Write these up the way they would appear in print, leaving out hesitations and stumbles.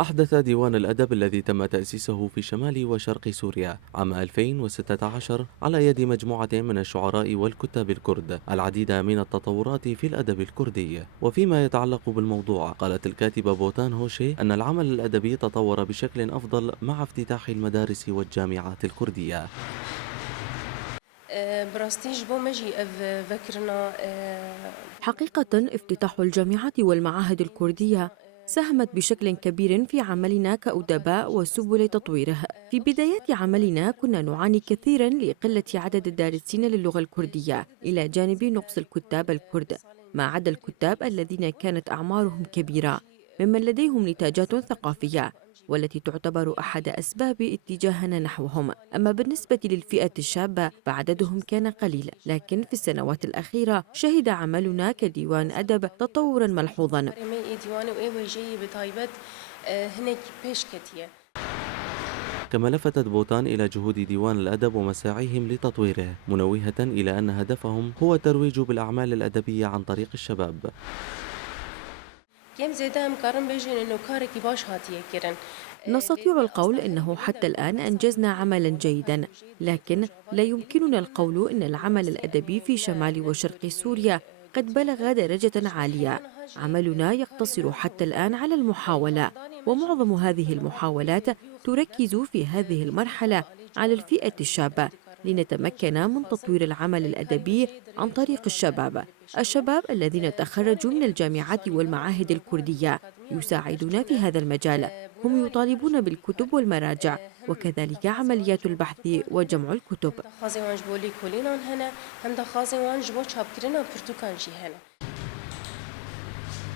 أحدث ديوان الأدب الذي تم تأسيسه في شمال وشرق سوريا عام 2016 على يد مجموعة من الشعراء والكتاب الكرد العديد من التطورات في الأدب الكردي. وفيما يتعلق بالموضوع، قالت الكاتبة بوتان هوشي أن العمل الأدبي تطور بشكل أفضل مع افتتاح المدارس والجامعات الكردية. حقيقة افتتاح الجامعات والمعاهد الكردية ساهمت بشكل كبير في عملنا كأدباء وسبل تطويره. في بدايات عملنا كنا نعاني كثيرا لقلة عدد الدارسين للغة الكردية، إلى جانب نقص الكتاب الكرد، ما عدا الكتاب الذين كانت أعمارهم كبيرة ممن لديهم نتاجات ثقافية، والتي تعتبر أحد أسباب اتجاهنا نحوهم. أما بالنسبة للفئة الشابة فعددهم كان قليل، لكن في السنوات الأخيرة شهد عملنا كديوان أدب تطوراً ملحوظاً. كما لفتت بوتان إلى جهود ديوان الأدب ومساعيهم لتطويره، منوهة إلى أن هدفهم هو الترويج بالأعمال الأدبية عن طريق الشباب. نستطيع القول إنه حتى الآن أنجزنا عملاً جيداً، لكن لا يمكننا القول إن العمل الأدبي في شمال وشرق سوريا قد بلغ درجة عالية. عملنا يقتصر حتى الآن على المحاولة، ومعظم هذه المحاولات تركز في هذه المرحلة على الفئة الشابة، لنتمكن من تطوير العمل الأدبي عن طريق الشباب الذين تخرجوا من الجامعات والمعاهد الكردية يساعدون في هذا المجال. هم يطالبون بالكتب والمراجع، وكذلك عمليات البحث وجمع الكتب.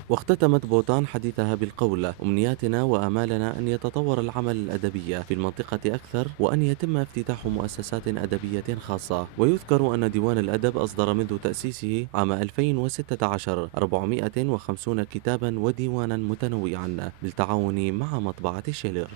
واختتمت بوتان حديثها بالقول: أمنياتنا وآمالنا أن يتطور العمل الأدبي في المنطقة أكثر، وأن يتم افتتاح مؤسسات أدبية خاصة. ويذكر أن ديوان الأدب أصدر منذ تأسيسه عام 2016 450 كتابا وديوانا متنوعا بالتعاون مع مطبعة شيلر.